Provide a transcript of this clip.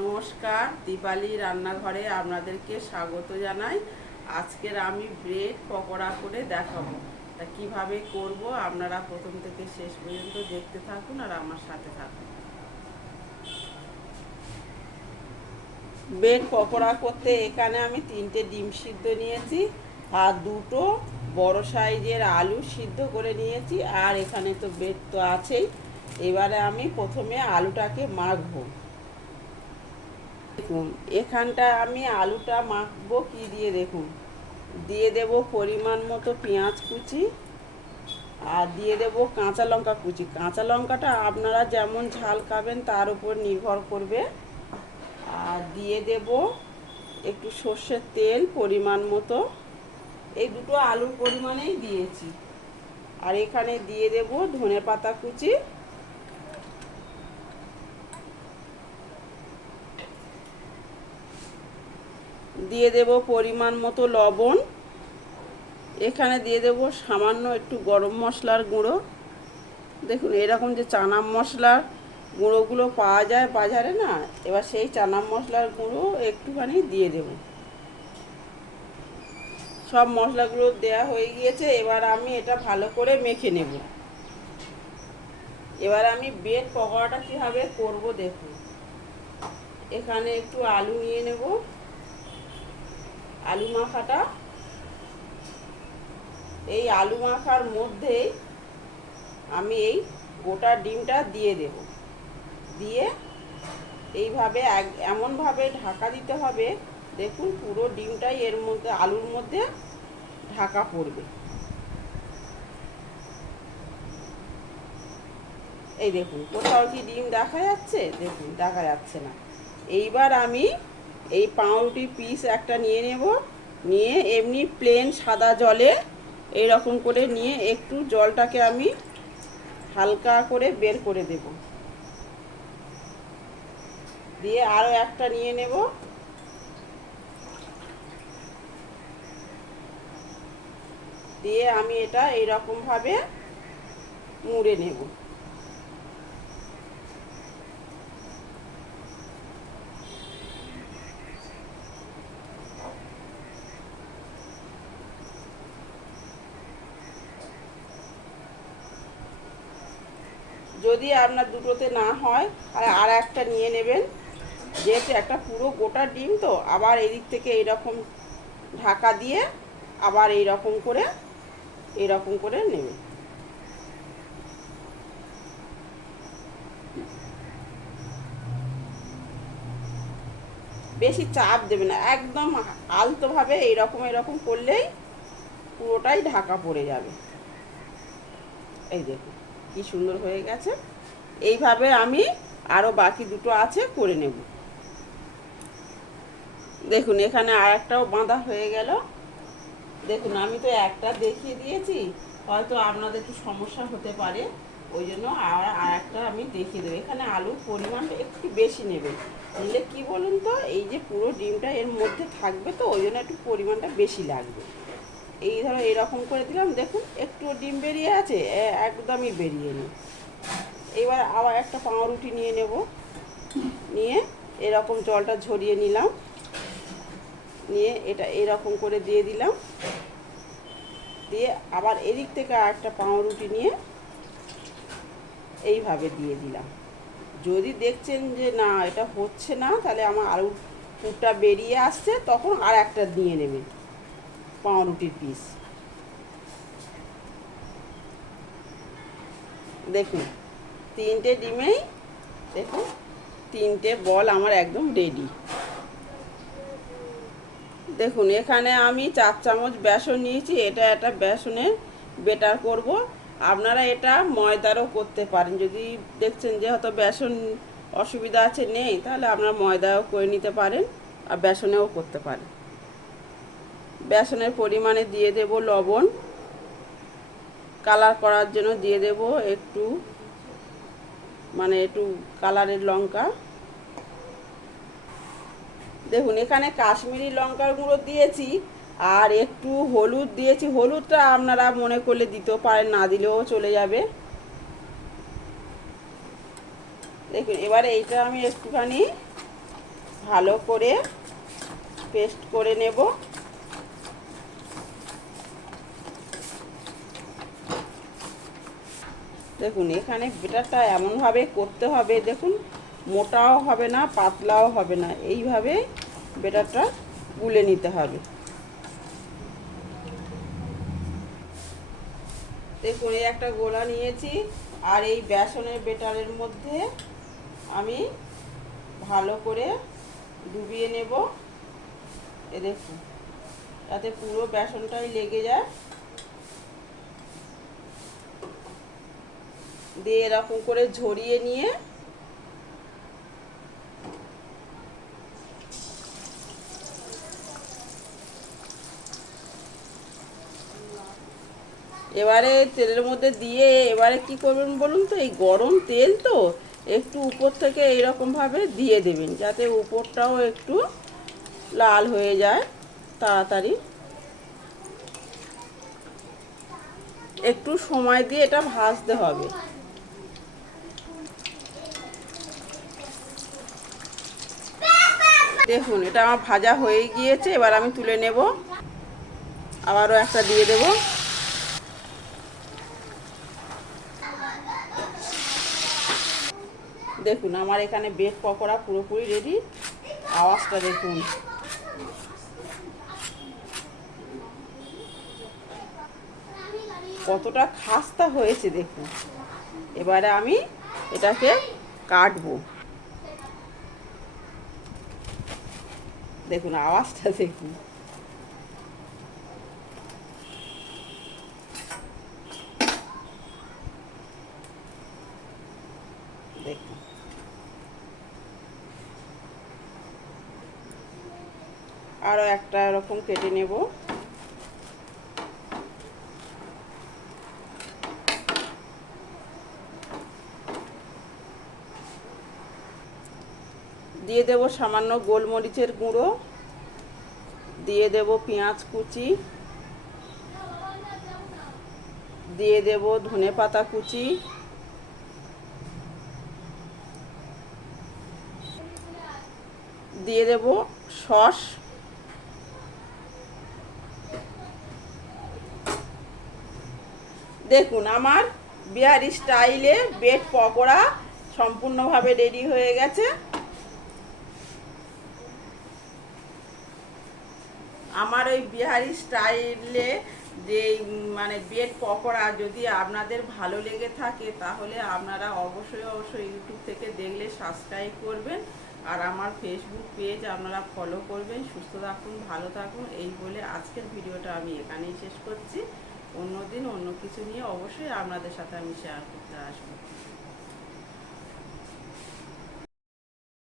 নমস্কার, দীপালি রান্নাঘরে আপনাদেরকে স্বাগত জানাই। আজকের আমি ব্রেড পকোড়া করে দেখাবো। তা কীভাবে করব আপনারা প্রথম থেকে শেষ পর্যন্ত দেখতে থাকুন আর আমার সাথে থাকুন। ব্রেড পকোড়া করতে এখানে আমি 3টে ডিম সিদ্ধ নিয়েছি আর 2টো বড় সাইজের আলু সিদ্ধ করে নিয়েছি, আর এখানে তো ব্রেড তো আছেই। এবারে আমি প্রথমে আলুটাকে মাখবো। দেখুন এখানটা আমি আলুটা মাখবো কি দিয়ে, দেখুন দিয়ে দেব পরিমাণ মতো পেঁয়াজ কুচি আর দিয়ে দেব কাঁচা লঙ্কা কুচি। কাঁচা লঙ্কাটা আপনারা যেমন ঝাল খাবেন তার উপর নির্ভর করবে। আর দিয়ে দেব একটু সর্ষের তেল পরিমাণ মতো, এই দুটো আলুর পরিমাণেই দিয়েছি। আর এখানে দিয়ে দেব ধনেপাতা কুচি, দিয়ে দেব পরিমাণ মতো লবণ, এখানে দিয়ে দেব সামান্য একটু গরম মশলার গুঁড়ো। দেখুন এরকম যে চানা মশলার গুঁড়োগুলো পাওয়া যায় বাজারে না, এবার সেই চানা মশলার গুঁড়ো একটুখানি দিয়ে দেব। সব মশলাগুলো দেয়া হয়ে গিয়েছে, এবার আমি এটা ভালো করে মেখে নেব। এবার আমি ব্রেড পকোড়াটা কীভাবে করব দেখুন। এখানে একটু আলু নিয়ে নেব, আলু মাখাটা এই আলু মাখার মধ্যেই আমি এই গোটা ডিমটা দিয়ে দেব। দিয়ে এইভাবে এমনভাবে ঢাকা দিতে হবে, দেখুন পুরো ডিমটাই এর মধ্যে আলুর মধ্যে ঢাকা পড়বে। এই দেখুন কোথাও কি ডিম দেখা যাচ্ছে? দেখুন দেখা যাচ্ছে না। এইবার আমি এই পাউরুটি পিস একটা নিয়ে নেব, নিয়ে এমনি প্লেন সাদা জলে এইরকম করে নিয়ে একটু জলটাকে আমি হালকা করে বের করে দেব। দিয়ে আরও একটা নিয়ে নেব, দিয়ে আমি এটা এইরকমভাবে মুড়ে নেব। যদি আপনার দুটোতে না হয় আর একটা নিয়ে নেবেন, যেহেতু একটা পুরো গোটা ডিম তো আবার এদিক থেকে এইরকম ঢাকা দিয়ে আবার এইরকম করে নেবে। বেশি চাপ দেবে না, একদম আলতোভাবে এরকম করলেই পুরোটাই ঢাকা পড়ে যাবে। এই দেখুন কি সুন্দর হয়ে গেছে। এইভাবে আমি আরও বাকি দুটো আছে করে নেব। দেখুন এখানে আর একটাও বাঁধা হয়ে গেল। দেখুন আমি তো একটা দেখিয়ে দিয়েছি, হয়তো আপনাদের একটু সমস্যা হতে পারে, ওই জন্য আর একটা আমি দেখিয়ে দেবো। এখানে আলুর পরিমাণটা একটু বেশি নেবেন, নিলে কি বলুন তো, এই যে পুরো ডিমটা এর মধ্যে থাকবে তো ওই জন্য একটু পরিমাণটা বেশি লাগবে। এই ধরো এরকম করে দিলাম, দেখুন একটু ডিম বেরিয়ে আছে, একদমই বেরিয়ে নেই। এবার আবার একটা পাউরুটি নিয়ে নেব, নিয়ে এরকম জলটা ঝরিয়ে নিলাম, নিয়ে এটা এরকম করে দিয়ে দিলাম। দিয়ে আবার এদিক থেকে আরেকটা পাউরুটি নিয়ে এইভাবে দিয়ে দিলাম। যদি দেখছেন যে না এটা হচ্ছে না, তাহলে আমার আলুর পুরটা বেরিয়ে আসছে, তখন আর একটা দিয়ে নেবেন পাউরুটির পিস। দেখুন 3টে ডিমেই দেখুন 3টে বল আমার একদম রেডি। দেখুন এখানে আমি 4 চামচ বেসন নিয়েছি, এটা একটা বেসনের বেটার করব। আপনারা এটা ময়দারও করতে পারেন, যদি দেখছেন যে হয়তো বেসন অসুবিধা আছে নেই, তাহলে আপনারা ময়দাও করে নিতে পারেন আর বেসনেও করতে পারেন। বেসনের পরিমাণে দিয়ে দেব লবণ, কালার করার জন্য দিয়ে দেব একটু একটু কালারের লঙ্কা। দেখুন এখানে কাশ্মীরি লঙ্কার গুঁড়ো দিয়েছি আর একটু হলুদ দিয়েছি। হলুদটা আপনারা মনে করলে দিতেও পারেন, না দিলেও চলে যাবে। দেখুন এবারে এইটা আমি একটুখানি ভালো করে পেস্ট করে নেব। দেখুন এখানে ব্যাটারটা এমনভাবে করতে হবে, দেখুন মোটাও হবে না পাতলাও হবে না, এইভাবে ব্যাটারটা গুলে নিতে হবে। দেখুন এই একটা গোলা নিয়েছি, আর এই বেসনের ব্যাটারের মধ্যে আমি ভালো করে ডুবিয়ে নেব। এ দেখুন যাতে পুরো বেসনটাই লেগে যায়, দিয়ে এরকম করে ঝরিয়ে নিয়ে এবারে তেলের মধ্যে দিয়ে এবারে কি করবেন বলুন তো, এই গরম তেল তো একটু উপর থেকে এইরকমভাবে দিয়ে দেবেন, যাতে উপরটাও একটু লাল হয়ে যায় তাড়াতাড়ি। একটু সময় দিয়ে এটা ভাজতে হবে। দেখুন এটা আমার ভাজা হয়ে গিয়েছে, এবার আমি তুলে নেব। আবারও একটা দিয়ে দেব। দেখুন আমার এখানে ব্রেড পকোড়া পুরোপুরি রেডি। আওয়াজটা দেখুন। কতটা খাস্তা হয়েছে দেখুন। এবারে আমি এটাকে কাটবো। দেখুন আওয়াজটা দেখুন। দেখুন আরও একটা এরকম কেটে নেব। দিয়ে দেব সামান্য গোলমরিচের গুঁড়ো, দিয়ে দেব পেঁয়াজ কুচি, দিয়ে দেব ধনেপাতা কুচি, দিয়ে দেব সস, দেখুন আমার বিহারি স্টাইলে ব্রেড পকোড়া সম্পূর্ণভাবে রেডি হয়ে গেছে। আমার ওই বিহারি স্টাইলে যে মানে ব্রেড পকোড়া যদি আপনাদের ভালো লেগে থাকে, তাহলে আপনারা অবশ্যই ইউটিউব থেকে দেখলে সাবস্ক্রাইব করবেন, আর আমার ফেসবুক পেজ আপনারা ফলো করবেন। সুস্থ থাকুন, ভালো থাকুন, এই বলে আজকের ভিডিওটা আমি এখানেই শেষ করছি। অন্যদিন অন্য কিছু নিয়ে অবশ্যই আপনাদের সাথে আমি শেয়ার করতে আসবো।